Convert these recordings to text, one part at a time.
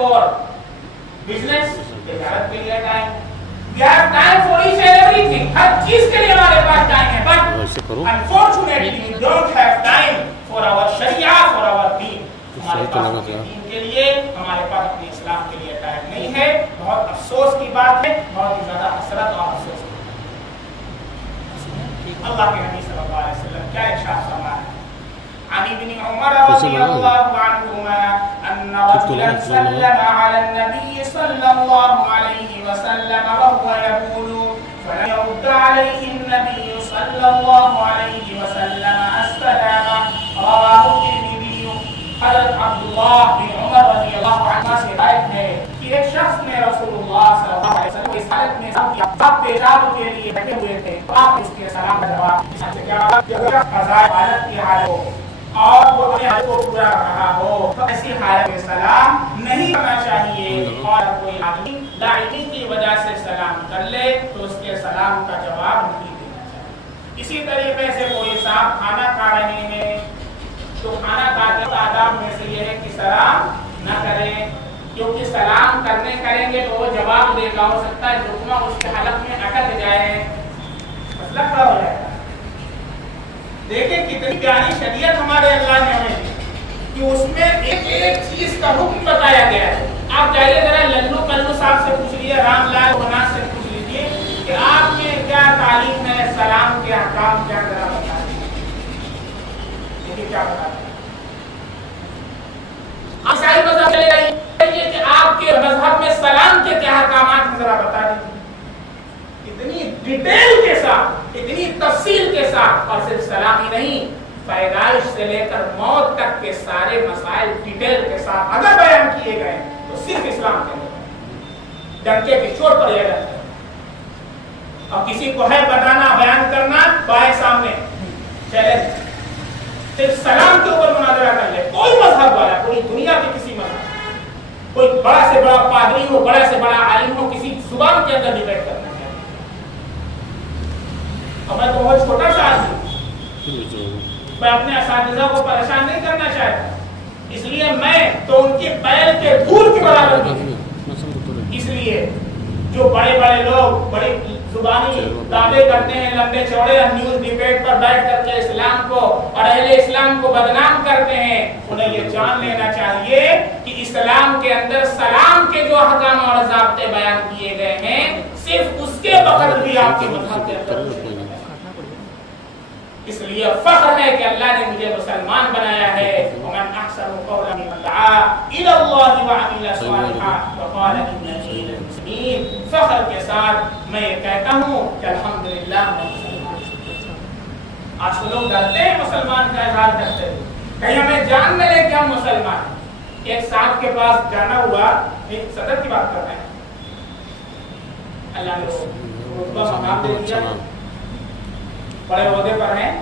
for business, تجارت کے لیے time. We have time for each and everything. ہر چیز کے لیے ہمارے پاس ٹائم ہے. But unfortunately we don't have time for our Sharia, for our deen. ہمارے پاس اپنے دین کے لیے, ہمارے پاس اپنے اسلام کے لیے ٹائم نہیں ہے. بہت افسوس کی بات ہے, بہت ہی زیادہ حسرت اور افسوس. اللہ کے نبی صلی اللہ علیہ وسلم کیا ارشاد فرما رہے ہیں؟ عن ابن عمر رضی اللہ عنہما ان رجلا سلم علی النبی صلی اللہ علیہ وسلم وهو يقول فلم يرد عليه النبي صلی اللہ علیہ وسلم السلام. رواه الترمذی. حضرت عبداللہ بن عمر رضی اللہ عنہ سے روایت ہے کہ ایک شخص نے رسول اللہ صلی اللہ علیہ وسلم اس حالت میں سب پیشاب کے لیے بیٹھے ہوئے تھے تو آپ اس کے سلام کا جواب اس سے کیا کہ اگر قضاء حالت کی حالت ہو اور وہ اپنے حالت کو پورا کر رہا ہو تو ایسی حالت میں سلام نہیں کرنا چاہیے, اور کوئی آدمی لاعبی کی وجہ سے سلام کر لے تو اس کے سلام کا جواب نہیں دینا چاہیے. اسی طریقے سے کوئی صاحب کھانا کھا رہے ہیں تو کھانا کھاتے وقت آداب میں سے یہ ہے کہ سلام نہ کریں, کیونکہ سلام کریں گے تو وہ جواب دے گا, ہو سکتا ہے لقمہ اس کے حلق میں اٹک جائے, مسئلہ کیا ہو جائے گا. دیکھیں کتنی پیاری شریعت ہمارے اللہ نے ہمیں دی کہ اس میں ایک ایک چیز کا حکم بتایا گیا ہے. آپ جائیے ذرا للو کلو صاحب سے پوچھ لیجیے, رام لال بناس سے پوچھ لیجیے کہ آپ میں کیا تعلیم ہے, سلام کے احکام کیا, ذرا بتا دیجیے. دیکھیے کیا بتا دیجیے. عیسائی مذہب چلے جائیے کہ آپ کے مذہب میں سلام کے کیا احکامات ہیں, ذرا بتا دیجیے. اتنی ڈیٹیل کے ساتھ, اتنی تفصیل کے ساتھ, اور صرف سلام ہی نہیں, پیدائش سے لے کر موت تک کے سارے مسائل ڈیٹیل کے ساتھ اگر بیان کیے گئے تو صرف اسلام کے اندر ڈنکے کی چوٹ پر یہ رہتا ہے. اور کسی کو ہے بتانا, بیان کرنا, بائیں سامنے چیلنج, صرف سلام کے اوپر مناظرہ کر لے کوئی مذہب والا, کوئی دنیا کے کسی مذہب, کوئی بڑا سے بڑا پادری ہو, بڑا سے بڑا عالم ہو, کسی زبان کے اندر ڈیبیٹ کرنا. میں تو بہت چھوٹا سا آدمی, میں اپنے اساتذہ کو پریشان نہیں کرنا چاہتا, اس لیے میں تو ان کے پیر کے دھول کے برابر نہیں. اس لیے جو بڑے بڑے لوگ بڑی زبانی دعوے کرتے ہیں لمبے چوڑے, نیوز ڈیبیٹ پر بیٹھ کر کے اسلام کو اور اہل اسلام کو بدنام کرتے ہیں, انہیں یہ جان لینا چاہیے کہ اسلام کے اندر سلام کے جو احکام اور ضابطے بیان کیے گئے ہیں صرف اس کے بغیر بھی آپ کے مذہب کے اندر. اس لیے فخر ہے کہ اللہ نے مجھے مسلمان بنایا ہے. ومن احسن قولا ممن دعا الى الله وعمل صالحا وقال انني من المسلمين. فخر کے ساتھ میں یہ کہتا ہوں کہ الحمدللہ میں مسلمان ہوں. آج لوگ ڈرتے ہیں مسلمان کا اظہار کرتے ہیں, کہیں ہمیں جان نہ لے کہ ہم مسلمان ہیں. ایک صاحب کے پاس جانا ہوا, ایک صدر کی بات کر رہے ہیں, اللہ نے رتبہ مقام دے دیا, بڑے عہدے پر ہیں,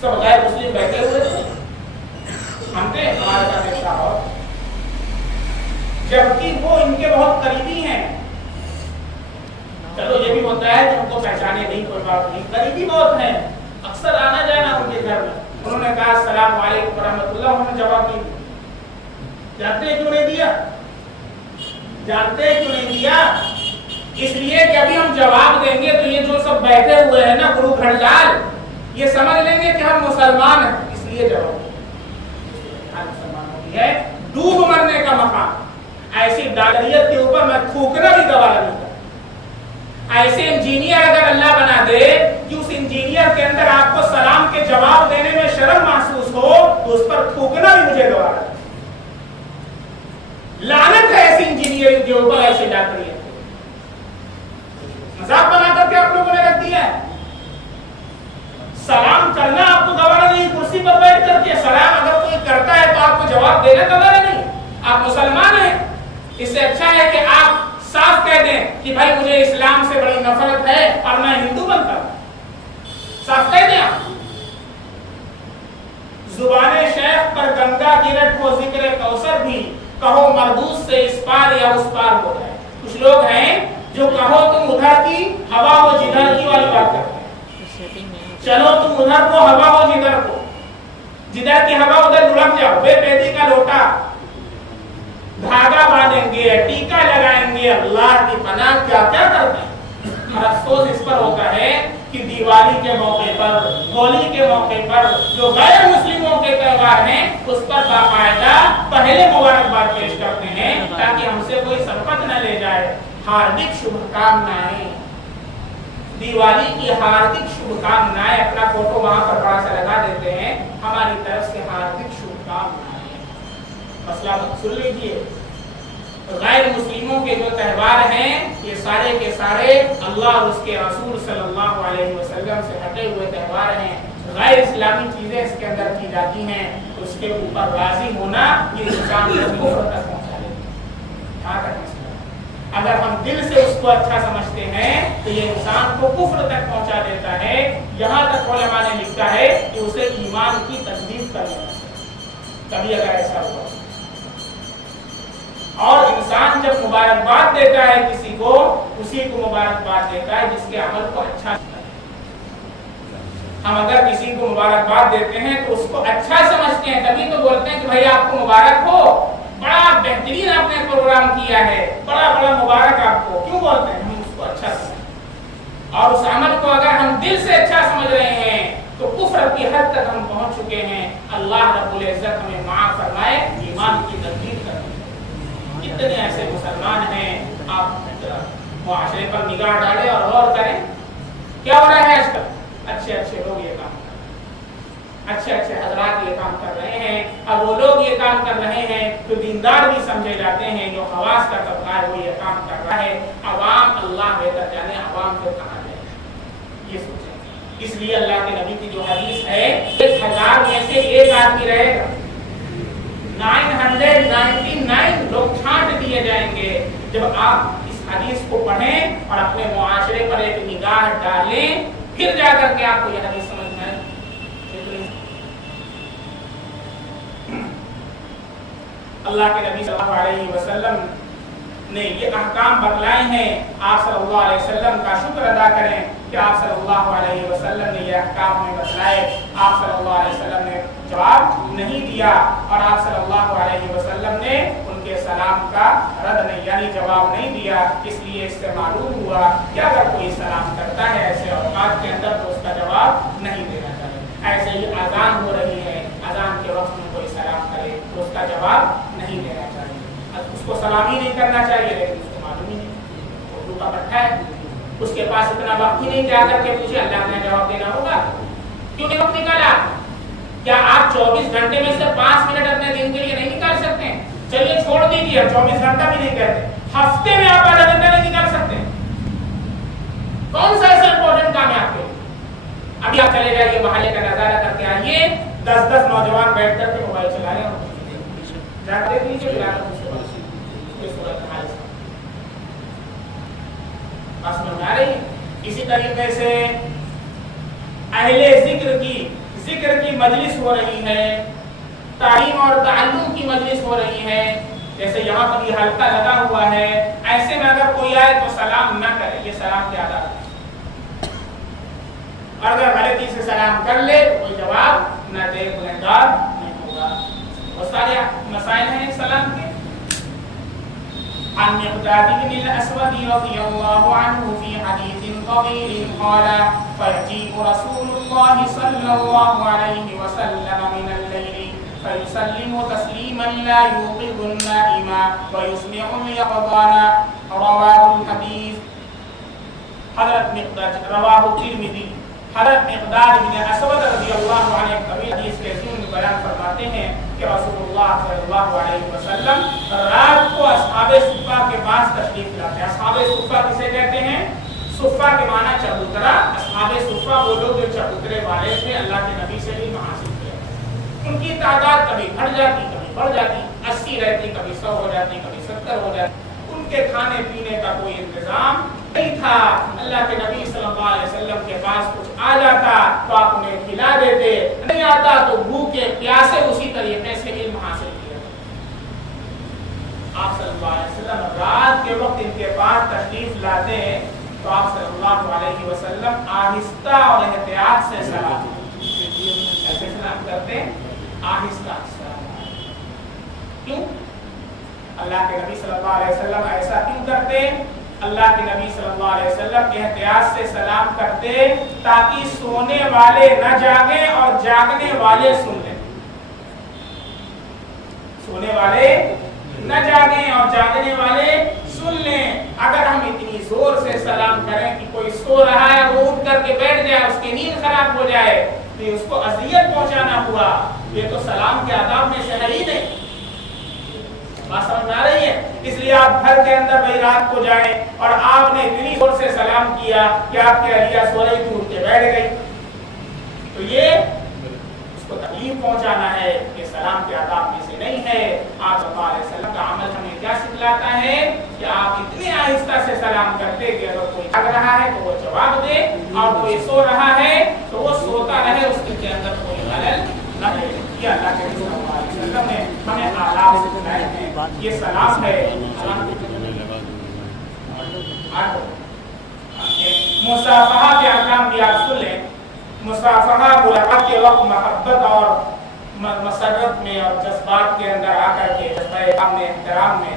سب غیر مسلم بیٹھے ہوئے تھے, ہم تھے ہمارے پاس ایک صاحب, جبکہ وہ ان کے بہت قریبی ہیں. چلو یہ بھی ہوتا ہے کہ ان کو پہچانے نہیں, کوئی بات نہیں, قریبی بہت ہیں, اکثر آنا جانا ان کے گھر میں. انہوں نے کہا السلام علیکم ورحمۃ اللہ, انہوں نے جواب نہیں دیا. جانتے کیوں نہیں دیا؟ جانتے کیوں نہیں دیا؟ اس لیے کہ ابھی ہم جواب دیں گے تو یہ جو سب بیٹھے ہوئے ہیں نا گرو گھڑجال, یہ سمجھ لیں گے کہ ہم مسلمان ہیں, اس لیے جواب مسلمانوں کی ہے ڈوب مرنے کا مقام. ایسی ڈاکریت کے اوپر میں تھوکنا بھی گوارا نہیں کرتا. ایسے انجینئر اگر اللہ بنا دے کہ اس انجینئر کے اندر آپ کو سلام کے جواب دینے میں شرم محسوس ہو تو اس پر تھوکنا بھی مجھے گوارا نہیں. لعنت ہے ایسی انجینئرنگ کے اوپر, ایسی ڈاکریت. مذاق بنا کر کے آپ لوگوں نے رکھ دیا ہے. سلام کرنا آپ کو گوارا نہیں, کرسی پر بیٹھ کر کے سلام اگر کوئی کرتا ہے تو آپ کو جواب دینا گوارا نہیں. آپ مسلمان ہیں, اس سے اچھا ہے کہ آپ صاف کہہ دیں کہ بھائی مجھے اسلام سے بڑی نفرت ہے اور میں ہندو بنتا ہوں, صاف کہہ دیں آپ. زبان شیخ پر گنگا گرٹ کو ذکر کوثر بھی کہو مردود سے اس پار یا اس پار ہو جائے. کچھ لوگ ہیں جو کہو تم ادھر کی ہوا ہو جدھر کی والی بات کرتے ہیں. چلو تم ادھر کو ہوا ہو جدھر کو, جدھر کی ہوا ادھر لڑک جاؤ. بے پیدی کا لوٹا دھاگا خطرناک کیا کیا کرتے ہیں. اور افسوس اس پر ہوتا ہے کہ دیوالی کے موقع پر، ہولی کے موقع پر جو غیر مسلموں کے تہوار ہیں اس پر باقاعدہ پہلے مبارکباد پیش کرتے ہیں تاکہ ہم سے کوئی سرپت نہ لے جائے. ہاردک شبھ کامنائیں، دیوالی کی ہاردک شبھ کامنائیں، اپنا فوٹو وہاں پر بڑا سا لگا دیتے ہیں، ہماری طرف سے ہاردک شبھ کامنائیں. مسئلہ سن لیجیے، غیر مسلموں کے جو تہوار ہیں یہ سارے کے سارے اللہ اور اس کے رسول صلی اللہ علیہ وسلم سے ہٹے ہوئے تہوار ہیں. غیر اسلامی چیزیں اس کے اندر کی جاتی ہیں، اس کے اوپر راضی ہونا یہ انسان کو کفر تک پہنچا دیتا ہے. یہاں تک مسئلہ، اگر ہم دل سے اس کو اچھا سمجھتے ہیں تو یہ انسان کو کفر تک پہنچا دیتا ہے. یہاں تک علماء نے لکھا ہے کہ اسے ایمان کی تجدید کرنا کبھی اگر ایسا ہوا. اور انسان جب مبارکباد دیتا ہے کسی کو، اسی کو مبارکباد دیتا ہے جس کے عمل کو اچھا لگتا ہے. ہم اگر کسی کو مبارکباد دیتے ہیں تو اس کو اچھا سمجھتے ہیں، تبھی تو بولتے ہیں کہ بھائی آپ کو مبارک ہو، بڑا بہترین آپ نے پروگرام کیا ہے، بڑا بڑا مبارک آپ کو. کیوں بولتے ہیں؟ ہم اس کو اچھا سمجھتے. اور اس عمل کو اگر ہم دل سے اچھا سمجھ رہے ہیں تو کفر کی حد تک ہم پہنچ چکے ہیں. اللہ رب العزت ہمیں معاف فرمائے، ایمان کی تجدید کریں. کتنے ایسے مسلمان ہیں، آپ معاشرے پر نگاہ ڈالیں اور غور کریں کیا ہو رہا ہے آج کل. اچھے اچھے لوگ یہ کام کر رہے ہیں، اچھے اچھے حضرات یہ کام کر رہے ہیں. اب وہ لوگ یہ کام کر رہے ہیں جو دیندار بھی سمجھے جاتے ہیں، جو خواص کا طبقہ ہے وہ یہ کام کر رہا ہے. عوام اللہ بہتر جانے عوام کو کہاں جائے یہ سوچیں. اس لیے اللہ کے نبی کی جو حدیث ہے 1000 میں سے ایک آدمی رہے گا، 999 لوگ چھانٹ دیے جائیں گے. جب آپ اس حدیث کو پڑھیں اور اپنے معاشرے پر ایک نگاہ ڈالیں پھر جا کر کے آپ کو یہ حدیث سمجھنا ہے. اللہ کے نبی صلی اللہ علیہ وسلم نے یہ احکام بتلائے ہیں. آپ صلی اللہ علیہ وسلم کا شکر ادا کریں کہ آپ صلی اللہ علیہ وسلم نے یہ احکام میں بتلائے. آپ صلی اللہ علیہ وسلم نے جواب نہیں دیا اور آپ صلی اللہ علیہ وسلم نے ان کے سلام کا رد نہیں یعنی جواب نہیں دیا. اس لیے اس سے معلوم ہوا کہ اگر کوئی سلام کرتا ہے ایسے اوقات کے اندر تو اس کا جواب نہیں دینا چاہیے. ایسے ہی اذان ہو رہی ہے، اذان کے وقت میں کوئی سلام کرے تو اس کا جواب نہیں دینا چاہیے. اس کو سلام ہی نہیں کرنا چاہیے، لیکن اس کو معلوم ہی نہیں، اردو کا پٹھا ہے، اس کے پاس اتنا وقت ہی نہیں جا کر کے پوچھے اللہ نے جواب دینا ہوگا. کیوں نہیں وقت نکالا؟ کیا آپ 24 گھنٹے میں سے 5 منٹ اپنے دن کے لیے نہیں نکال سکتے؟ چلیے چھوڑ دیجیے، 24 گھنٹہ بھی نہیں کہتے، ہفتے میں آپ آدھا گھنٹہ نہیں نکال سکتے؟ کون سا ایسا امپورٹنٹ کام ہے آپ کے؟ ابھی آپ چلے جائیے محلے کا نظارہ کر کے آئیے، 10 نوجوان بیٹھ کر کے موبائل چلا رہے ہیں. جا کے دیکھ لیجیے اسی طریقے سے اہل ذکر کی مجلس ہو رہی ہے، تعلیم اور تعلم کی مجلس ہو رہی ہے، جیسے یہاں پر یہ حلقہ لگا ہوا ہے، ایسے میں اگر کوئی آئے تو سلام نہ کرے. یہ سلام کی عادت ہے. اور اگر غلطی سے سلام کر لے تو کوئی جواب نہ دے، گنہگار نہیں ہوگا. بہت سارے مسائل ہیں سلام کے. عن مقداد بن الأسود رضي الله عنه في حديث طويل قال فيجيء رسول الله صلى الله عليه وسلم من الليل فيسلم تسليما لا يوقظ النائم ويسمع اليقظان. رواه الحديث حضرت مقداد، رواه الترمذی. حضرت مقداد بن اسود رضی اللہ عنہ ایک طویل حدیث کے ضمن میں بیان فرماتے ہیں کہ رسول اللہ صلی اللہ علیہ وسلم رات کو اصحاب صفہ کے پاس تشریف لاتے ہیں. اصحاب صفہ کسے کہتے ہیں؟ صفہ کے معنی چبوترا. اصحاب صفہ وہ لوگ جو چبوترے والے تھے، اللہ کے نبی سے بھی حاصل کیا. ان کی تعداد کبھی گھٹ جاتی کبھی بڑھ جاتی، 80 رہتی کبھی 100 ہو جاتی کبھی 70 ہو جاتی. ان کے کھانے پینے کا کوئی انتظام نہیں تھا. اللہ کے نبی صلی اللہ علیہ وسلم کے پاس کچھ آ جاتا تو آپ انہیں کھلا دیتے، نہیں آتا تو بھوکے پیاسے اسی طریقے سے علم حاصل کیا. آپ صلی اللہ علیہ وسلم رات کے وقت ان کے پاس تشریف لاتے ہیں تو آپ صلی اللہ علیہ وسلم آہستہ اور احتیاط سے سلام ایسے سلام کرتے، آہستہ سلام. کیوں؟ اللہ کے نبی صلی اللہ علیہ وسلم ایسا کیوں کرتے؟ اللہ کے نبی صلی اللہ علیہ وسلم احتیاط سے سلام کرتے تاکہ سونے والے نہ جاگیں اور جاگنے والے سن لیں. سونے والے نہ جاگیں اور جاگنے والے سن لیں. اگر ہم اتنی زور سے سلام کریں کہ کوئی سو رہا ہے وہ اٹھ کر کے بیٹھ جائے, اس کی نیند خراب ہو جائے, تو اس کو اذیت پہنچانا ہوا. یہ تو سلام کے آداب میں سے ہے ہی نہیں. بات سمجھ آ رہی ہے؟ اس لیے آپ گھر کے اندر بھائی رات کو جائیں اور آپ نے اتنی زور سے سلام کیا کہ آپ کی اہلیہ سو رہی تھی, اٹھ کے بیٹھ گئی, تو یہ اس کو تکلیف پہنچانا ہے. یہ سلام کے آداب میں سے نہیں ہے. آپ صلی اللہ علیہ وسلم کا عمل ہمیں کیا سکھلاتا ہے کہ آپ اتنے آہستہ سے سلام کرتے کہ اگر کوئی جاگ رہا ہے تو وہ جواب دے, اور کوئی سو رہا ہے تو وہ سوتا رہے, اس کے اندر کوئی خلل نہ ہے. یہ اللہ کے رسول صلی اللہ علیہ وسلم نے ہمیں آداب سکھلائے ہیں. یہ سلام ہے. مصافحہ کے احکام بھی آپ سن لیں. مصافحہ ملاقات کے وقت محبت اور مسرت میں اور جذبات کے اندر آ کر کے جذبہ احترام میں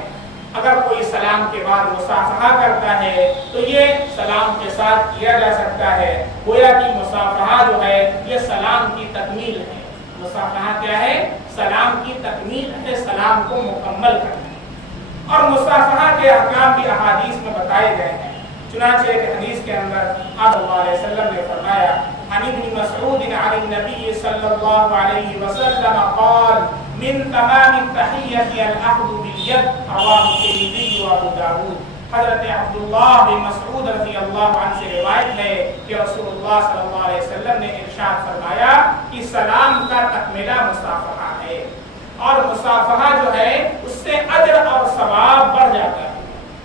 اگر کوئی سلام کے بعد مصافحہ کرتا ہے تو یہ سلام کے ساتھ کیا جا سکتا ہے. گویا کہ مصافحہ جو ہے یہ سلام کی تکمیل ہے. مصافحہ کیا ہے؟ سلام کی تکمیل ہے, سلام کو مکمل کرنا. اور مصافحہ کے احکام بھی احادیث میں بتائے گئے ہیں. چنانچہ ایک حدیث کے اندر آپ صلی اللہ علیہ وسلم نے فرمایا, عن ابن مسعود عن النبي صلى الله عليه وسلم قال من تمام التحية الأخذ باليد, رواه الترمذي وأبو داود. حضرت عبداللہ بن مسعود رضی اللہ عنہ سے روایت ہے کہ رسول اللہ صلی اللہ علیہ وسلم نے ارشاد فرمایا کہ سلام کا تکملہ مصافحہ ہے, اور مصافحہ جو ہے اس سے اجر اور ثواب بڑھ جاتا ہے.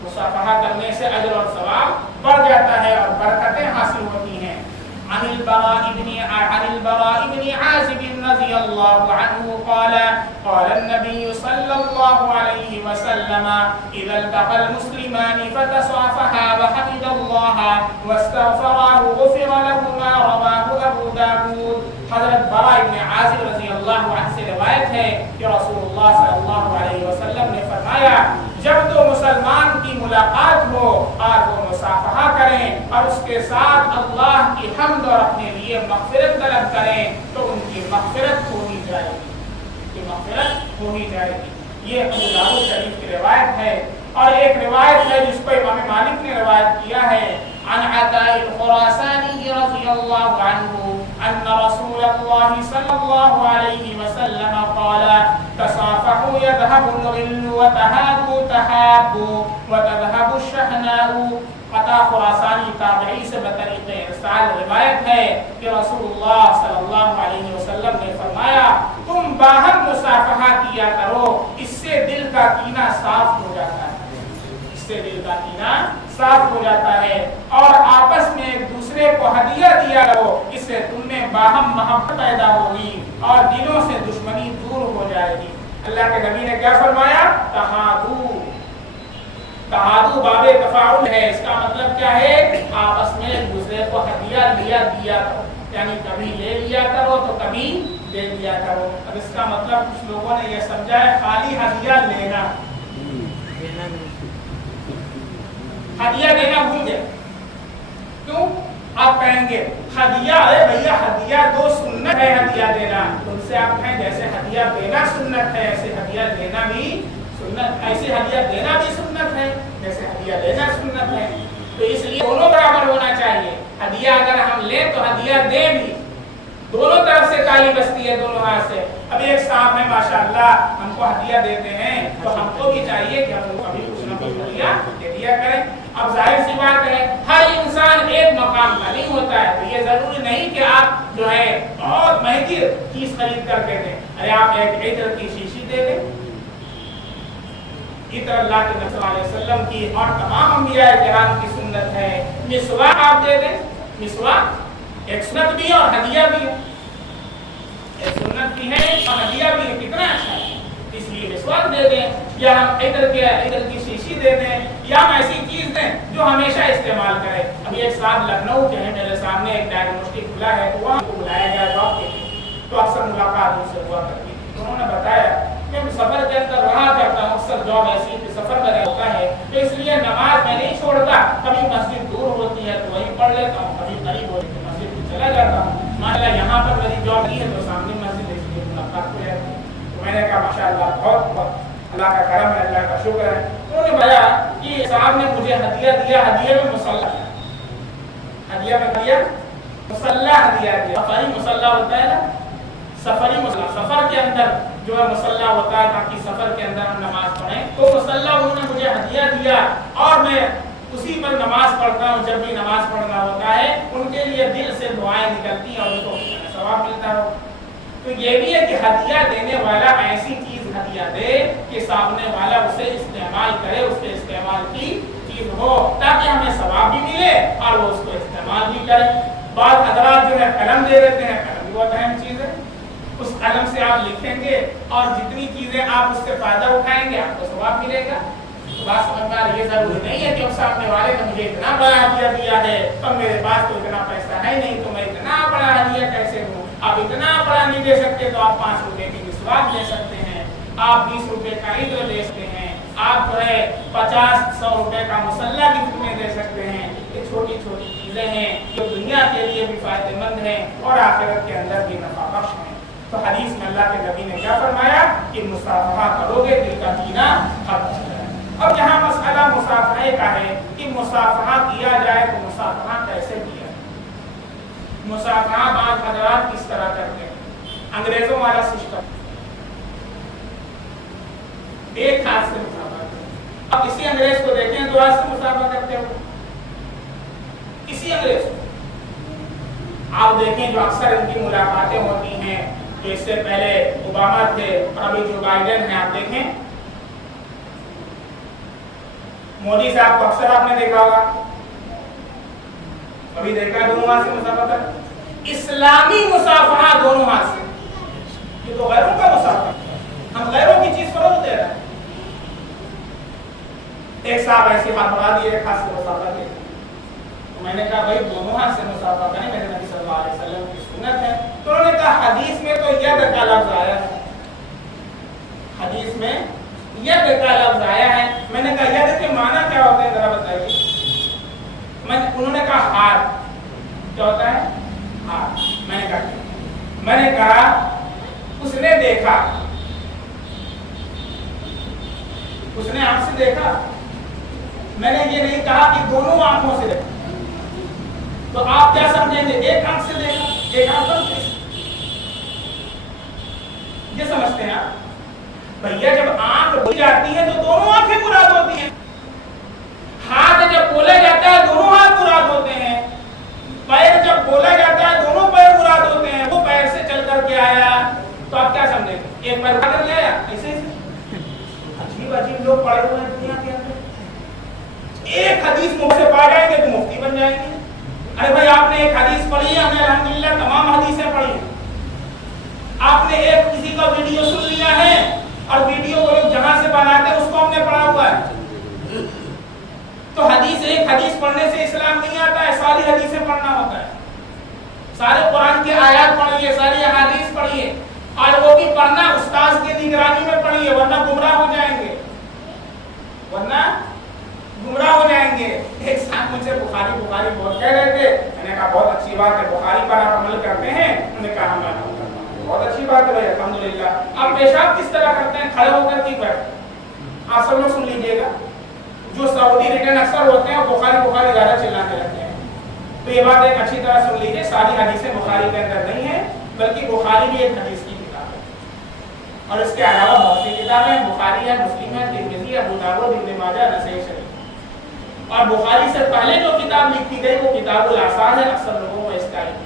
مصافحہ کرنے سے اجر اور ثواب بڑھ جاتا ہے اور برکتیں حاصل ہوتی ہیں. عن البراء بن عازب رضي الله عنه قال قال النبي صلى الله عليه وسلم إذا التقى المسلمان فتصافحا وحمد الله واستغفراه غفر لهما, رواه أبو داود. حضرت براء بن عازب رضی اللہ عنہ سے روایت ہے کہ رسول اللہ صلی اللہ علیہ وسلم نے فرمایا, جب تو مسلمان کی ملاقات ہو اور وہ مصافحہ کریں اور اس کے ساتھ اللہ کی حمد اور اپنے لیے مغفرت طلب کریں تو ان کی مغفرت ہو ہی جائے گی. ان کی مغفرت ہو ہی جائے گی. یہ ابو داؤد شریف کی روایت ہے. اور ایک روایت ہے جس کو امام مالک نے روایت کیا ہے, عن عطاء الخراسانی رضی اللہ عنہ ان رسول اللہ صلی اللہ علیہ وسلم قال تصافحوا يذهب الغل وتهادوا تحابوا وتذهب الشحناء. عطاء خراسانی تابعی سے بطریق ارسال روایت ہے کہ رسول اللہ صلی اللہ علیہ وسلم نے فرمایا, تم باہم مصافحہ کیا کرو, اس سے دل کا کینہ صاف ہو جاتا ہے. اس سے دل کا کینہ صاف ہو جاتا ہے. اور آپس میں ایک دوسرے کو ہدیہ دیا کرو, اس سے تم میں باہم محبت پیدا ہوگی اور دلوں سے دشمنی دور ہو جائے گی. اللہ کے نبی نے کیا فرمایا؟ تہادو. تہادو باب تفاعل ہے. اس کا مطلب کیا ہے؟ آپس میں ایک دوسرے کو ہدیہ دیا کرو, یعنی کبھی لے لیا کرو تو کبھی دے دیا کرو. اب اس کا مطلب کچھ لوگوں نے یہ سمجھا ہے خالی ہدیہ لینا, ہدیہ دینا بھول گئے. کیوں؟ آپ کہیں گے ہدیہ, ارے بھیا ہدیہ دو سنت ہے ہدیہ دینا. ان سے آپ کہیں جیسے ہدیہ دینا سنت ہے ایسے ہدیہ لینا بھی سنت, ایسے ہدیہ دینا بھی سنت ہے جیسے ہدیہ لینا سنت ہے. تو اس لیے دونوں برابر ہونا چاہیے. ہدیہ اگر ہم لیں تو ہدیہ دیں بھی, دونوں طرف سے تالی بستی ہے, دونوں ہاتھ سے. اب ایک صاحب ہے ماشاءاللہ ہم کو ہدیہ دیتے ہیں تو ہم کو بھی چاہیے کہ ہم کبھی کچھ نہ کچھ ہدیہ دے دیا کریں. اب ظاہر سی بات ہے ہر انسان ایک مقام کا نہیں ہوتا ہے, تو یہ ضروری نہیں کہ آپ جو ہے بہت مہنگی چیز خرید کر کے دیں. ارے آپ ایک عطر کی شیشی دے دیں. عطر اللہ کے نبی صلی اللہ علیہ وسلم کی اور تمام انبیاء کرام کی سنت ہے. مسواک آپ دے دیں. مسواک ایک سنت بھی ہے اور ہدیہ بھی ہے. ایک سنت بھی ہے اور ہدیہ بھی ہے. کتنا اچھا ہے. اس لیے مسواک دے دیں, یا ہم عطر کی شیشی دے دیں, یا ہم ایسی چیز دیں جو ہمیشہ استعمال کریں. ابھی ایک صاحب لکھنؤ کے ہیں, میرے سامنے ایک ڈائگنوسٹک کھلا ہے تو وہاں کو بلایا گیا جاب کے لیے, تو اکثر ملاقات ان سے ہوا کرتی تھی. تو انہوں نے بتایا کہ میں سفر کے اندر رہا کرتا ہوں, اکثر جاب ایسی کہ سفر میں ہوتا ہے, تو اس لیے نماز میں نہیں چھوڑتا کبھی مسجد دور ہوتی ہے تو وہیں پڑھ لیتا ہوں، کبھی قریب ہوتی ہے مسجد میں چلا جاتا ہوں۔ ماشاءاللہ یہاں پر میری جاب کی ہے تو سامنے مسجد ہے، اس لیے ملاقات ہو جاتی ہے۔ تو میں نے کہا ماشاءاللہ بہت بہت اللہ کا کرم ہے، اللہ کا شکر ہے۔ انہوں نے بتایا کہ صاحب نے مجھے ہدیہ دیا، ہدیے میں مصلی دیا، ہدیہ میں دیا مصلی ہدیہ دیا۔ سفری مصلی ہوتا ہے نا، سفری مصلی، سفر کے اندر جو ہے مصلی ہوتا ہے تاکہ سفر کے اندر ہم نماز پڑھیں، تو مصلی انہوں نے مجھے ہدیہ دیا اور میں اسی پر نماز پڑھتا ہوں۔ جب بھی نماز پڑھنا ہوتا ہے ان کے لیے دل سے دعائیں نکلتی ہیں اور ان کو ثواب ملتا ہو۔ تو یہ بھی ہے کہ ہدیہ دینے والا ایسی چیز ہدیہ دے کہ سامنے والا اسے استعمال کرے، اس کے استعمال کی چیز ہو تاکہ ہمیں ثواب بھی ملے اور وہ اس کو استعمال بھی کرے۔ بعض حضرات جو ہے قلم دے دیتے ہیں، قلم بھی بہت اہم چیز ہے، اس قلم سے آپ لکھیں گے اور جتنی چیزیں آپ اس سے فائدہ اٹھائیں گے آپ کو ثواب ملے گا۔ تو بات سمجھ میں آ رہی ہے، ضروری نہیں ہے کہ اب سامنے والے نے مجھے اتنا بڑا ہدیہ دیا ہے اور میرے پاس تو اتنا پیسہ ہے نہیں تو میں اتنا بڑا ہدیہ کیسے دوں۔ آپ اتنا بڑا نہیں دے سکتے تو آپ 5 روپے کی مسواک لے سکتے ہیں، آپ 20 روپے کا عطر لے سکتے ہیں، آپ جو ہے 50-100 روپے کا مصلی گفٹ میں دے سکتے ہیں۔ یہ چھوٹی چھوٹی چیزیں ہیں جو دنیا کے لیے بھی فائدہ مند ہیں اور آخرت کے اندر بھی نفع بخش ہیں۔ تو حدیث میں اللہ کے نبی نے کیا فرمایا کہ مصافحہ کرو گے دل کا کینہ ختم ہو جائے۔ اب یہاں مسئلہ مصافحہ کا ہے کہ مصافحہ کیا جائے تو مصافحہ کیسے کیا جائے۔ مصافحہ بعض حضرات کس طرح کرتے ہیں، انگریزوں والا سسٹم، ایک ہاتھ سے مصافحہ کرتے ہیں۔ اب کسی انگریز کو دیکھیں دو ہاتھ سے مصافحہ کرتے ہو، کسی انگریز کو آپ دیکھیں جو اکثر ان کی ملاقاتیں ہوتی ہیں، تو اس سے پہلے اوباما تھے اور ابھی جو بائیڈن ہیں، آپ دیکھیں مودی صاحب کو اکثر آپ نے دیکھا ہوگا، ابھی دیکھا دونوں ہاتھ سے مصافحہ کرتے۔ اسلامی مصافحہ دونوں ہاتھ سے، یہ تو غیروں کا مصافحہ، ہم غیروں کی چیز فروغ دے رہے ہیں۔ ایک صاحب ایسے ہاتھ بڑھا دیے، ایک ہاتھ سے مصافحہ کیا، تو میں نے کہا بھائی دونوں ہاتھ سے مصافحہ کریں، میرے نبی صلی اللہ علیہ وسلم کی سنت ہے۔ تو انہوں نے کہا حدیث میں تو ید کا لفظ آیا ہے، حدیث میں ید کا لفظ آیا ہے۔ میں نے کہا ید کے معنی کیا ہوتے ہیں ذرا بتائیے۔ انہوں نے کہا ہاتھ، کیا ہوتا ہے ہاتھ۔ میں نے کہا اس نے دیکھا، اس نے آنکھ سے دیکھا، میں نے یہ نہیں کہا کہ دونوں آنکھوں سے دیکھا۔ تو آپ کیا سمجھیں گے، ایک آنکھ سے دیکھا ایک آنکھ سے، یہ سمجھتے ہیں آپ؟ بھیا جب آنکھ بول جاتی ہے تو دونوں آنکھیں مراد ہوتی ہیں، ہاتھ جب بولا جاتا ہے دونوں ہاتھ مراد ہوتے ہیں، پیر جب بولا جاتا ہے دونوں پیر مراد ہوتے ہیں۔ وہ پیر سے چل کر کے آیا تو آپ کیا سمجھیں گے، ایک پیر اٹھا کر کے آیا، ایسے عجیب عجیب لوگ پڑے ہوئے ہیں دنیا کے اندر، ایک حدیث منہ سے پا جائیں گے تو مفتی بن جائیں گے۔ ارے بھائی آپ نے ایک حدیث پڑھی ہے، ہمیں الحمدللہ تمام حدیثیں پڑھی ہیں۔ آپ نے ایک کسی کا ویڈیو سن لیا ہے اور ویڈیو وہ لوگ جہاں سے بناتے ہیں اس کو ہم نے پڑھا ہوا ہے۔ تو حدیث ایک حدیث پڑھنے سے اسلام نہیں آتا ہے، ساری حدیثیں پڑھنا ہوتا ہے، سارے قرآن کی آیات پڑھیے، ساری احادیث پڑھیے، اور وہ بھی پڑھنا استاذ کی نگرانی میں پڑھیے، ورنہ گمراہ ہو جائیں گے، ورنہ گمراہ ہو جائیں گے۔ ایک صاحب مجھ سے بخاری بہت کہہ رہے تھے، میں نے کہا بہت اچھی بات ہے، بخاری پر آپ عمل کرتے ہیں؟ انہوں نے کہا میں عمل کرتا ہوں۔ بہت اچھی بات ہے بھائی، الحمدللہ۔ آپ پیشاب کس طرح کرتے ہیں، کھڑے ہو کر کے بیٹھ؟ آپ سب لوگ سن لیجیے گا، جو سعودی ریٹرن اکثر ہوتے ہیں بخاری زیادہ چلانے لگتے ہیں، تو یہ بات ایک اچھی طرح سن لیجیے، ساری حدیثیں بخاری کے اندر نہیں ہیں، بلکہ بخاری بھی ایک حدیث کی کتاب ہے، اور اس کے علاوہ بہت سی کتابیں ہیں، بخاری ہے، مسلم ہے، ترمذی ہے، ابو داؤد، ابن ماجہ، نسائی شریف۔ اور بخاری سے پہلے جو کتاب لکھی گئی وہ کتاب الاثار ہے، اکثر لوگوں کو اس کا علم ہے۔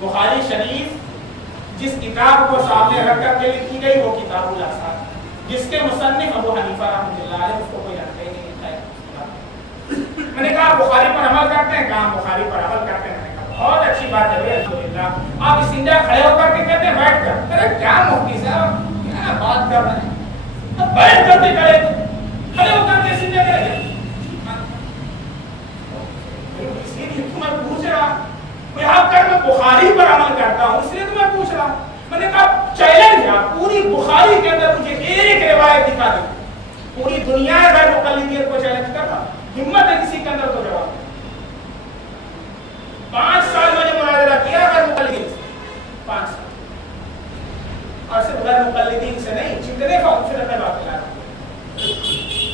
بخاری شریف جس کتاب کو سامنے رکھ کر کے لکھی گئی وہ کتاب الاثار، جس کے مصنف ابو حنیفہ رحمۃ اللہ علیہ، اس کو کوئی جانتا ہی نہیں ہے۔ میں نے کہا بخاری پر عمل کرتے ہیں، کہا بخاری پر عمل کرتے ہیں۔ میں نے کہا بہت اچھی بات ہے بھائی، الحمدللہ۔ آپ استنجا کھڑے ہو کر کے کہتے ہیں بیٹھ کر، ارے کیا مفتی صاحب کیا بات کر رہے ہیں، بیٹھ کر کے کرے، کھڑے ہو کر کے استنجا کرے گا۔ اسی لیے تو میں پوچھ رہا ہوں، یہاں کر میں بخاری پر عمل کرتا ہوں، اس لیے تو میں پوچھ رہا ہوں۔ میں نے کہا چیلنج ہے، پوری بخاری کے اندر مجھے ایک روایت دکھا دیں، پوری دنیا ہے غیر مقلدیت کو چیلنج کرنا؟ ہمت ہے کسی کے اندر تو جواب دے۔ 5 سال میں نے مناظرہ کیا غیر مقلدین سے، 5 سال، اور صرف غیر مقلدین سے نہیں، جتنے فرقے باطل ہیں،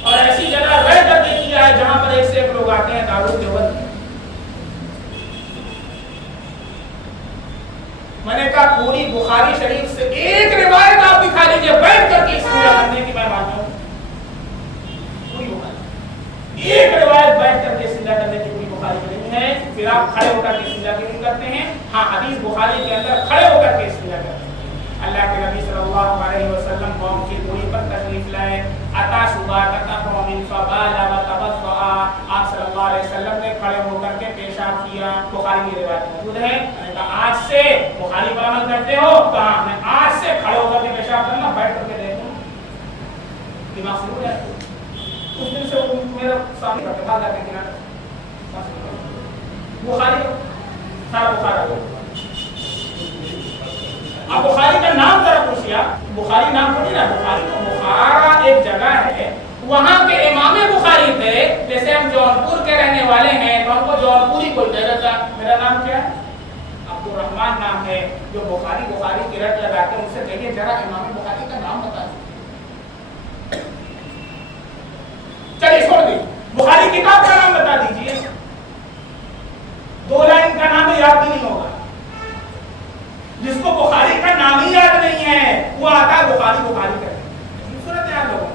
اور ایسی جگہ رہ کر کے کیا ہے جہاں پر ایک سے ایک لوگ آتے ہیں دارالعلوم دیوبند میں۔ میں نے کہا پوری بخاری شریف سے ایک روایت آپ دکھا لیجیے بیٹھ کر کے استدلال کرنے کی میں مانتا ہوں، پوری بخاری ایک روایت بیٹھ کر کے استدلال کرنے کی پوری بخاری میں نہیں ہے، پھر آپ کھڑے ہو کر کے استدلال کیوں کرتے ہیں؟ ہاں حدیث بخاری کے اندر کھڑے ہو کر کے استدلال کرتے ہیں۔ اللہ کے نبی صلی اللہ علیہ وسلم قوم کی دوری پر تشریف لائے، اتا صبح تتا قوم فبال و توضا، آپ صلی اللہ علیہ وسلم نے کھڑے ہو کر کے پیشاب کیا، بخاری کی روایت موجود ہے۔ میں نے کہا آج سے بخاری پر عمل کرتے ہو؟ کہا میں آج سے کھڑے ہو کر کے پیشاب کرنا، بیٹھ کر کے دیکھوں، دماغ ضرور ہے۔ اس دن سے وہ میرا سامنے رکھتے بھاگ جاتے ہیں بخاری سارا بخاری۔ اب بخاری کا نام ذرا پوچھیا، بخاری نام تھوڑی نا، بخاری تو بخارا ایک جگہ ہے، وہاں کے امام بخاری تھے۔ جیسے ہم جونپور کے رہنے والے ہیں تو ہم کو جونپوری بولتے رہتا، میرا نام کیا ہے؟ عبد الرحمن نام ہے۔ جو بخاری کی رٹ لگاتے ہیں ان سے کہیے ذرا امام بخاری کا نام بتا دیں۔ چلیے چھوڑ دیں، بخاری کتاب کا نام بتا دیجیے، 2 لائن کا نام یاد بھی نہیں ہوگا۔ جس کو بخاری کا نام ہی یاد نہیں ہے وہ آتا ہے بخاری کرتے، صورت یاد ہوگا۔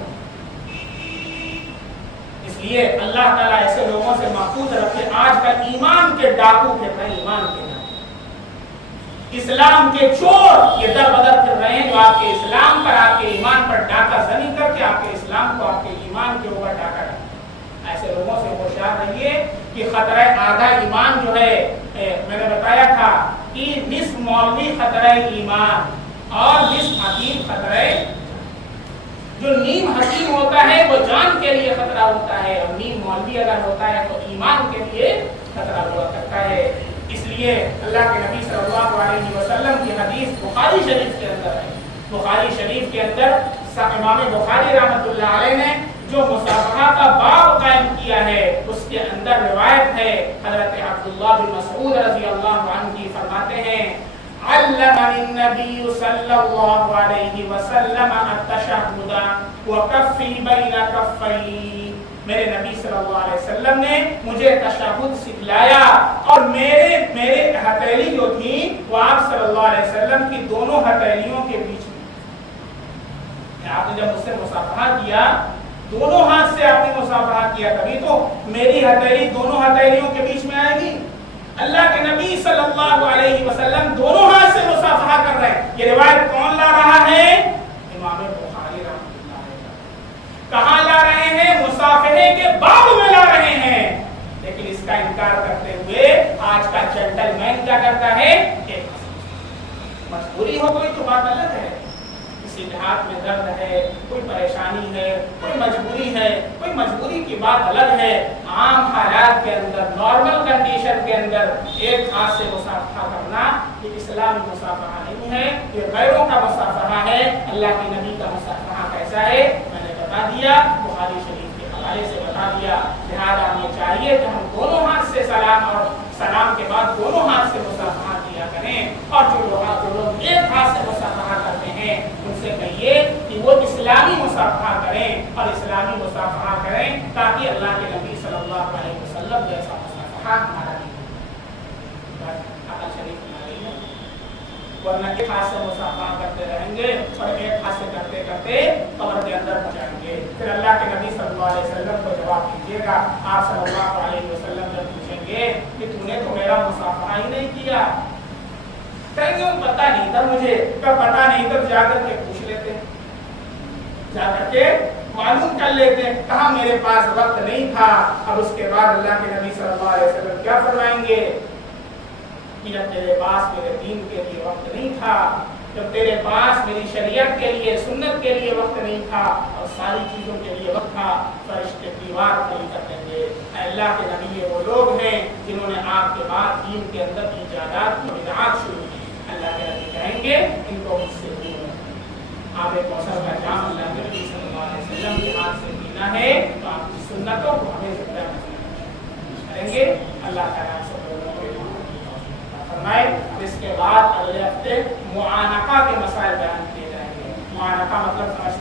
اس لیے اللہ تعالیٰ ایسے لوگوں سے محفوظ رکھے۔ آج کل ایمان کے ڈاکو پھر رہے ہیں، ایمان کے ڈاکو، اسلام کے چور یہ در بدر پھر رہے ہیں، جو آپ کے اسلام پر، آپ کے ایمان پر ڈاکہ زنی کر کے آپ کے اسلام کو، آپ کے ایمان کے اوپر ڈاکہ ڈالتے ہیں۔ ایسے لوگوں سے ہوشیار رہیے کہ خطرہ آدھا ایمان جو ہے، میں نے بتایا تھا کہ نصف مولوی خطرہ ایمان اور نصف حکیم خطرہ، جو نیم حکیم ہوتا ہے وہ جان کے لیے خطرہ ہوتا ہے، اور نیم مولوی اگر ہوتا ہے تو ایمان کے لیے خطرہ ہوا کرتا ہے۔ اس لیے اللہ کے نبی صلی اللہ علیہ وسلم کی حدیث بخاری شریف کے اندر ہے، بخاری شریف کے اندر امام بخاری رحمۃ اللہ علیہ نے جو مصافحہ کا باب قائم کیا ہے اس کے اندر روایت ہے، حضرت عبداللہ بن مسعود رضی اللہ عنہ کی فرماتے ہیں، علمنی النبی صلی اللہ علیہ وسلم التشہد وکفی بین کفی، میرے نبی صلی اللہ علیہ وسلم نے مجھے تشہد سکھلایا، اور میرے ہتھیلی جو تھی وہ آپ صلی اللہ علیہ وسلم کی دونوں ہتھیلیوں کے بیچ میں، آپ نے جب مجھ سے مصافحہ کیا، دونوں ہاتھ سے آپ نے مصافحہ کیا، تبھی تو میری ہتھیلی دونوں ہتھیلیوں کے بیچ میں آئے گی۔ اللہ کے نبی صلی اللہ علیہ وسلم دونوں ہاتھ سے مصافحہ کر رہے ہیں۔ یہ روایت کون لا رہا ہے؟ امام بخاری رحمۃ اللہ علیہ۔ کہاں لا رہے ہیں؟ مصافحے کے باب میں لا رہے ہیں۔ لیکن اس کا انکار کرتے ہوئے آج کا جنٹل مین کیا کرتا ہے کہ مجبوری ہو کوئی تو بات الگ ہے، کسی ہاتھ میں درد ہے، کوئی پریشانی ہے، کوئی مجبوری ہے، کوئی مجبوری کی بات الگ ہے۔ عام حالات کے اندر، نارمل کنڈیشن کے اندر ایک ہاتھ سے مصافحہ کرنا یہ اسلامی مصافحہ نہیں ہے، یہ غیروں کا مصافحہ ہے۔ اللہ کے نبی کا مصافحہ کیسا ہے میں نے بتا دیا، بخاری شریف کے حوالے سے بتا دیا۔ لہٰذا ہمیں چاہیے کہ ہم دونوں ہاتھ سے سلام، اور سلام کے بعد دونوں ہاتھ سے مصافحہ کیا کریں، اور جو لوگ ایک ہاتھ سے مصافحہ کرتے ہیں ان سے کہیے کہ وہ اسلامی مصافحہ کریں، اور اسلامی مصافحہ کریں تاکہ اللہ کے نبی صلی اللہ علیہ وسلم جیسا مصافحہ ہمارا نہیں ہو۔ عقل شریف ہماری ہے، ورنہ ایک ہاتھ سے مصافحہ کرتے رہیں گے اور ایک ہاتھ سے کرتے کرتے قبر کے اندر پہنچائیں گے۔ پھر اللہ کے نبی صلی اللہ علیہ وسلم کو جواب دیجیے گا، آپ صلی اللہ علیہ وسلم جب پوچھیں گے کہ تو نے تو میرا مصافحہ ہی نہیں کیا، کہیں گے پتہ نہیں تھا مجھے، پتہ نہیں تھا، جا کر کے پوچھ لیتے، جا کر کے معلوم کر لیتے، کہاں میرے پاس وقت نہیں تھا۔ اب اس کے بعد اللہ کے نبی صلی اللہ علیہ وسلم کیا فرمائیں گے کہ جب تیرے پاس میرے دین کے لیے وقت نہیں تھا، جب تیرے پاس میری شریعت کے لیے، سنت کے لیے وقت نہیں تھا، اور ساری چیزوں کے لیے وقت تھا، فرشتے دیوار کھڑی کر دیں گے، اے اللہ کے نبی یہ وہ لوگ ہیں جنہوں نے آپ کے بعد دین کے اندر ایجادات کی بدعات شروع کی۔ اللہ کے نبی کہیں گے ان کو مجھ سے دور رکھیں۔ آپ ایک کوثر کا جام اللہ کے نبی صلی اللہ علیہ وسلم کے ہاتھ سے پینا ہے۔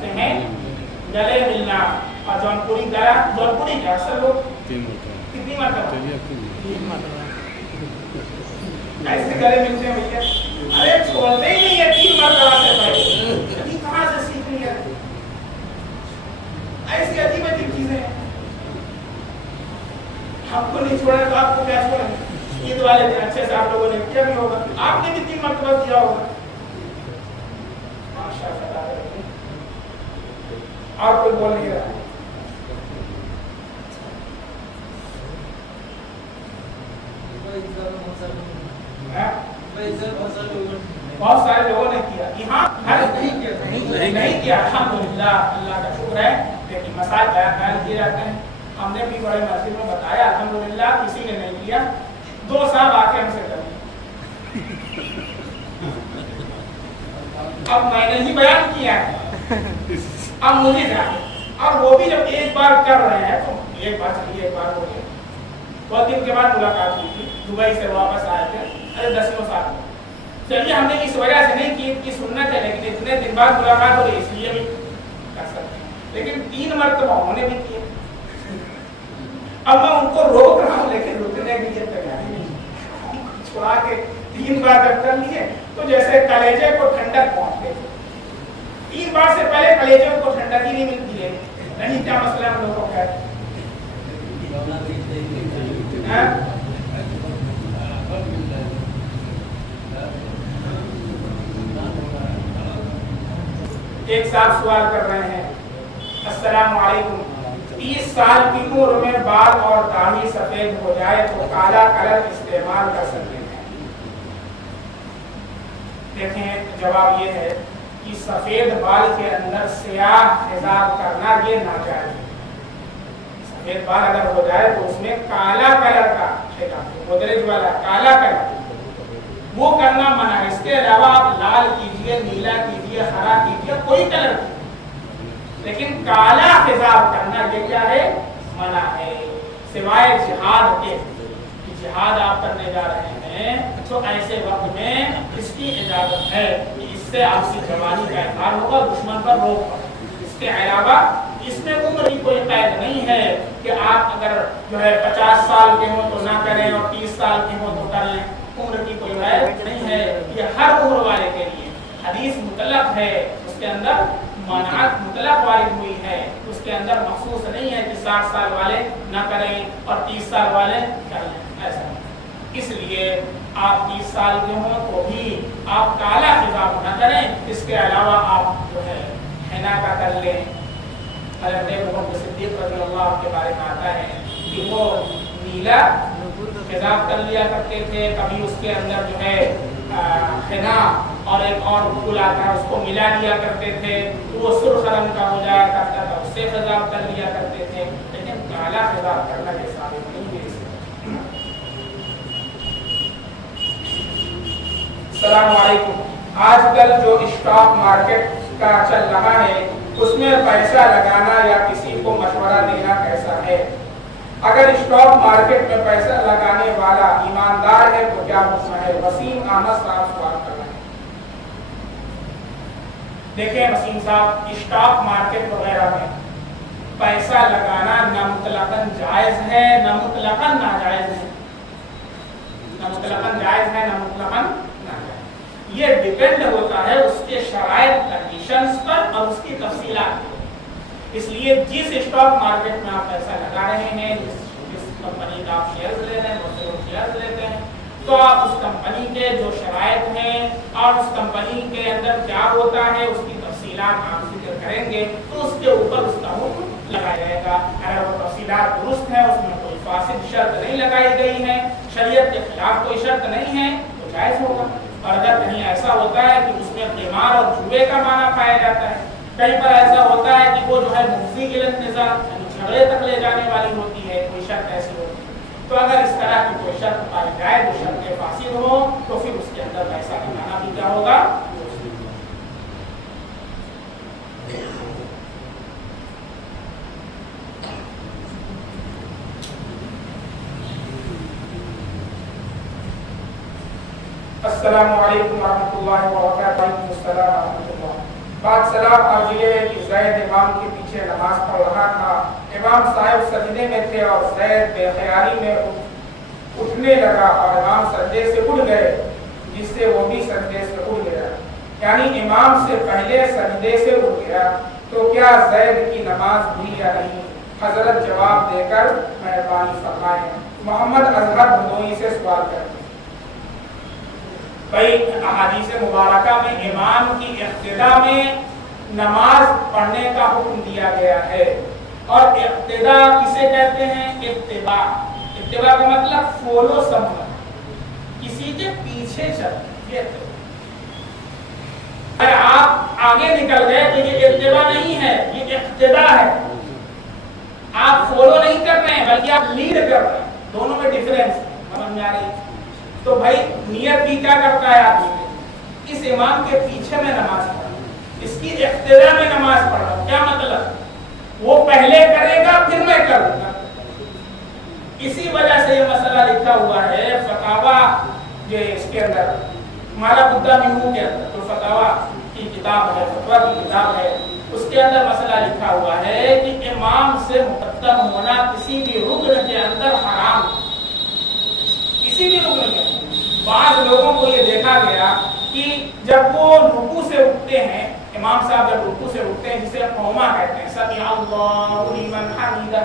ملتے ہیں گلے ملنا. اور جونپوری گلا, جونپوری کیا اکثر لوگ 3 مرتبہ کتنی مرتبہ 3 مرتبہ ایسے گلے ملتے ہیں بھیا؟ ارے چھوڑتے ہی نہیں ہے 3 مرتبہ سے پہلے. کہاں سے سیکھ لیا؟ ایسی عجیب عجیب چیزیں ہیں. ہم کو نہیں چھوڑا تو آپ کو کیا چھوڑیں گے؟ عید والے دن اچھے سے آپ لوگوں نے کیا بھی ہوگا, آپ نے بھی 3 مرتبہ کیا ہوگا. ماشاءاللہ. اور کوئی بول نہیں رہا. بہت سارے لوگوں نے کیا, یہاں نہیں کیا. الحمدللہ, اللہ کا شکر ہے. لیکن مسائل بیان کیے جاتے ہیں. ہم نے بھی بڑے مسجد میں بتایا, الحمدللہ کسی نے نہیں کیا. 2 صاحب آ کے ہم سے کر لیں. اب میں نے ہی بیان کیا ہے, اب مجھے جانے. اور وہ بھی جب ایک بار کر رہے ہیں تو ایک بار چلیے, ایک بار ہو گیا. 2 دن کے بعد ملاقات ہوئی تھی, دبئی سے واپس آئے تھے. ارے 10 سال میں چلیے, ہم نے اس وجہ سے نہیں کی کہ سنت ہے, لیکن اتنے دن بعد ملاقات ہو رہی اس لیے بھی کر سکتے ہیں. لیکن 3 مرتبہ انہوں نے بھی کیے. اب میں ان کو روک رہا ہوں, لیکن رکنے کی نیت تیار نہیں. چھوڑا کے 3 بار جب کر لیے تو جیسے کلیجے کو ٹھنڈک پہنچ گئی. 3 بار سے پہلے کلیجے کو ٹھنڈک ہی نہیں ملتی ہے. نہیں کیا مسئلہ ہم لوگوں کا ہے؟ ایک صاحب سوال کر رہے ہیں, السلام علیکم, 30 سال کی عمر میں بال اور داڑھی سفید ہو جائے تو کالا کلر استعمال کر سکتے ہیں؟ دیکھیں, جواب یہ ہے کہ سفید بال کے اندر سیاہ اضافہ کرنا یہ ناجائز ہے. سفید بال اگر ہو جائے تو اس میں کالا کلر کا گودریج والا کالا کلر وہ کرنا منع ہے. اس کے علاوہ آپ لال کیجئے, نیلا کیجئے, ہرا کیجئے, کوئی کلر کیجئے, لیکن کالا خضاب کرنا یہ کیا ہے؟ منع ہے. سوائے جہاد کے, جہاد آپ کرنے جا رہے ہیں تو ایسے وقت میں اس کی اجازت ہے کہ اس سے آپ کی جوانی کا اظہار ہوگا, دشمن پر روک ہوگا. اس کے علاوہ اس میں عمر کی کوئی قید نہیں ہے کہ آپ اگر جو ہے 50 سال کے ہوں تو نہ کریں اور 30 سال کے ہوں تو کر لیں. عمر کی کوئی قید نہیں ہے, یہ ہر عمر والے کے لیے. حدیث مطلق ہے, اس کے اندر منعت مطلق وارد ہوئی ہے, اس کے اندر مخصوص نہیں ہے کہ 60 سال والے نہ کریں اور 30 سال والے کر لیں. ایسا اس لیے آپ 30 سال کے ہوں تو بھی آپ کالا خضاب نہ کریں. اس کے علاوہ آپ جو ہے حنا کا کر لیں. حضرت محمد صدیق رضی اللہ کے بارے میں آتا ہے کہ وہ نیلا خضاب کر لیا کرتے تھے, کبھی اس کے اندر جو ہے حنا اور ایک اور پھول آتا ہے اس کو ملا لیا کرتے تھے, وہ سرخ رنگ کا ہو جایا کرتا تھا, اس سے خضاب کر لیا کرتے تھے. لیکن کالا خضاب کرنا یہ ثابت نہیں ہے. السلام علیکم, آج کل جو اسٹاک مارکیٹ کا چل رہا ہے اس میں پیسہ لگانا یا کسی کو مشورہ دینا کیسا ہے؟ اگر اسٹاک مارکیٹ میں پیسہ لگانے والا ایماندار ہے تو کیا حکم ہے؟ وسیم احمد صاحب سوال کر رہے ہیں. دیکھیں وسیم صاحب, اسٹاک مارکیٹ وغیرہ میں پیسہ لگانا نہ مطلقاً جائز ہے نہ مطلقاً ناجائز ہے. نہ مطلقاً جائز ہے نہ مطلقاً ناجائز. یہ ڈیپینڈ ہوتا ہے اس کے شرائط کنڈیشنز پر اور اس کی تفصیلات پر. اس لیے جس اسٹاک مارکیٹ میں آپ پیسہ لگا رہے ہیں, جس کمپنی کا آپ شیئرز لے رہے ہیں, بہت سے لوگ شیئرز لیتے ہیں, تو آپ اس کمپنی کے جو شرائط ہیں اور اس کمپنی کے اندر کیا ہوتا ہے اس کی تفصیلات آپ ذکر کریں گے تو اس کے اوپر اس کا حکم لگایا جائے گا. اگر وہ تفصیلات درست ہیں, اس میں کوئی فاسد شرط نہیں لگائی گئی ہے, شریعت کے خلاف کوئی شرط نہیں ہے, تو جائز ہوگا. اور اگر کہیں ایسا ہوتا ہے کہ اس میں قمار اور جوئے کا معنی پایا جاتا ہے, کئی بار ایسا ہوتا ہے کہ وہ جو ہے مفضی غلط نظام یعنی جھگڑے تک لے جانے والی ہوتی ہے, کوئی شرط ایسی ہوتی ہے, تو اگر اس طرح کی کوئی شرط پائی جائے جو شرط فاسد ہو تو پھر اس کے اندر پیسہ لگانا بھی کیا ہوگا؟ السلام علیکم ورحمۃ اللہ وبرکاتہ. وعلیکم السلام ورحمۃ اللہ. بات سلام اور یہ ہے کہ زید امام کے پیچھے نماز پڑھ رہا تھا، امام صاحب سجدے میں تھے اور زید بے خیالی میں اٹھنے لگا اور امام سجدے سے اٹھ گئے، جس سے وہ بھی سجدے سے اٹھ گیا، یعنی امام سے پہلے سجدے سے اٹھ گیا، تو کیا زید کی نماز ہوئی یا نہیں؟ حضرت جواب دے کر مہربانی فرمائیں۔ محمد اظہر بھدوئی سے سوال کرتے ہیں، بھائی احادیث مبارکہ میں امام کی اقتدا میں نماز پڑھنے کا حکم دیا گیا ہے، اور اقتدا کسے کہتے ہیں؟ اتباع۔ اتباع کا مطلب فالو سمجھنا، کسی کے پیچھے چلنا، یہ اتباع۔ اگر آپ آگے نکل گئے تو یہ اتباع نہیں ہے، یہ اقتدا ہے۔ آپ فالو نہیں کر رہے ہیں بلکہ آپ لیڈ کر رہے ہیں، دونوں میں ڈیفرنس سمجھ میں آ رہی ہے؟ تو بھائی نیت بھی کیا کرتا ہے آدمی؟ اس امام کے پیچھے میں نماز پڑھ رہا ہوں، اس کی اقتدا میں نماز پڑھ رہا ہوں، کیا مطلب؟ وہ پہلے کرے گا پھر میں کروں گا۔ اسی وجہ سے یہ مسئلہ لکھا ہوا ہے فتاوا، جو اس کے اندر مالا بدہ منہو کے اندر جو فتاوا کی کتاب ہے، فتوا کی کتاب ہے، اس کے اندر مسئلہ لکھا ہوا ہے کہ امام سے مقدم ہونا کسی بھی رکن کے اندر حرام ہے، کسی بھی رکن کے اندر۔ بعض لوگوں کو یہ دیکھا گیا کہ جب وہ رکوع سے اٹھتے ہیں، امام صاحب جب رکوع سے اٹھتے ہیں، جسے قوما کہتے ہیں، سمع اللہ لمن حمیدہ،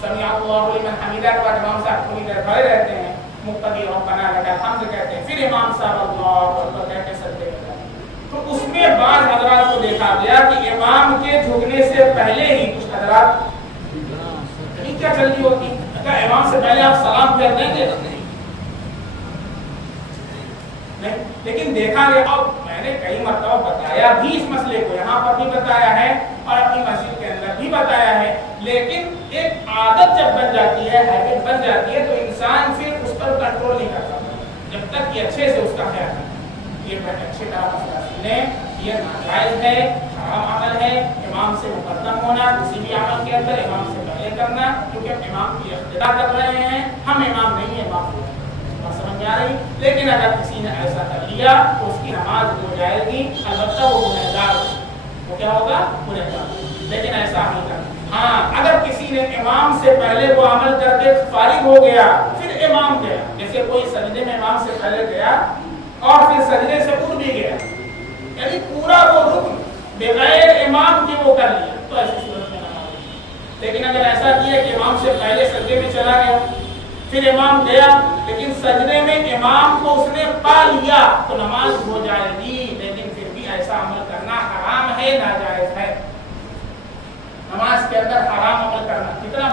سمع اللہ لمن حمیدہ کے بعد امام صاحب تھوڑی دیر کھڑے رہتے ہیں، مقتدی ربنا لک الحمد کہتے ہیں، پھر امام صاحب اللہ اکبر کہہ کے سجدے میں جاتے ہیں۔ تو اس میں بعض حضرات کو دیکھا گیا کہ امام کے جھکنے سے پہلے ہی کچھ حضرات کیا جلدی ہوتی ہے، امام سے پہلے آپ سلام پھیر دیں گے، لیکن دیکھا گیا، اب میں نے کئی مرتبہ بتایا بھی اس مسئلے کو، یہاں پر بھی بتایا ہے اور اپنی مسجد کے اندر بھی بتایا ہے، لیکن ایک عادت جب بن جاتی ہے، ہیبٹ بن جاتی ہے، تو انسان پھر اس پر کنٹرول نہیں کر پاتا جب تک کہ اچھے سے اس کا خیال کرے۔ یہ اچھی طرح مسئلہ سنیں، یہ ناجائز ہے، حرام عمل ہے، امام سے مقدم ہونا، کسی بھی عمل کے اندر امام سے پہلے کرنا، کیونکہ امام کی اقتدا کر رہے ہیں، ہم امام نہیں ہیں، امام ہو سمجھ میں آ رہی۔ لیکن اگر کسی نے ایسا کر لیا تو اس کی نماز ہو جائے گی، البتہ وہ گنہگار ہوگا، وہ کیا ہوگا؟ گنہگار، لیکن ایسا نہیں کرنا۔ ہاں اگر کسی نے امام سے پہلے وہ عمل کر کے فارغ ہو گیا، پھر امام گیا، جیسے کوئی سجدے میں امام سے پہلے گیا اور پھر سجدے سے اٹھ بھی گیا، یعنی پورا وہ رکن بغیر امام کے وہ کر لیا، تو ایسی صورت میں نماز ہوگی۔ لیکن اگر ایسا کیا کہ امام سے پہلے سجدے میں چلا گیا، پھر امام گیا، لیکن سجدے میں امام کو اس نے پا لیا، تو نماز ہو جائے گی، لیکن پھر بھی ایسا عمل کرنا حرام ہے، ناجائز ہے۔ نماز کے اندر حرام عمل کرنا کتنا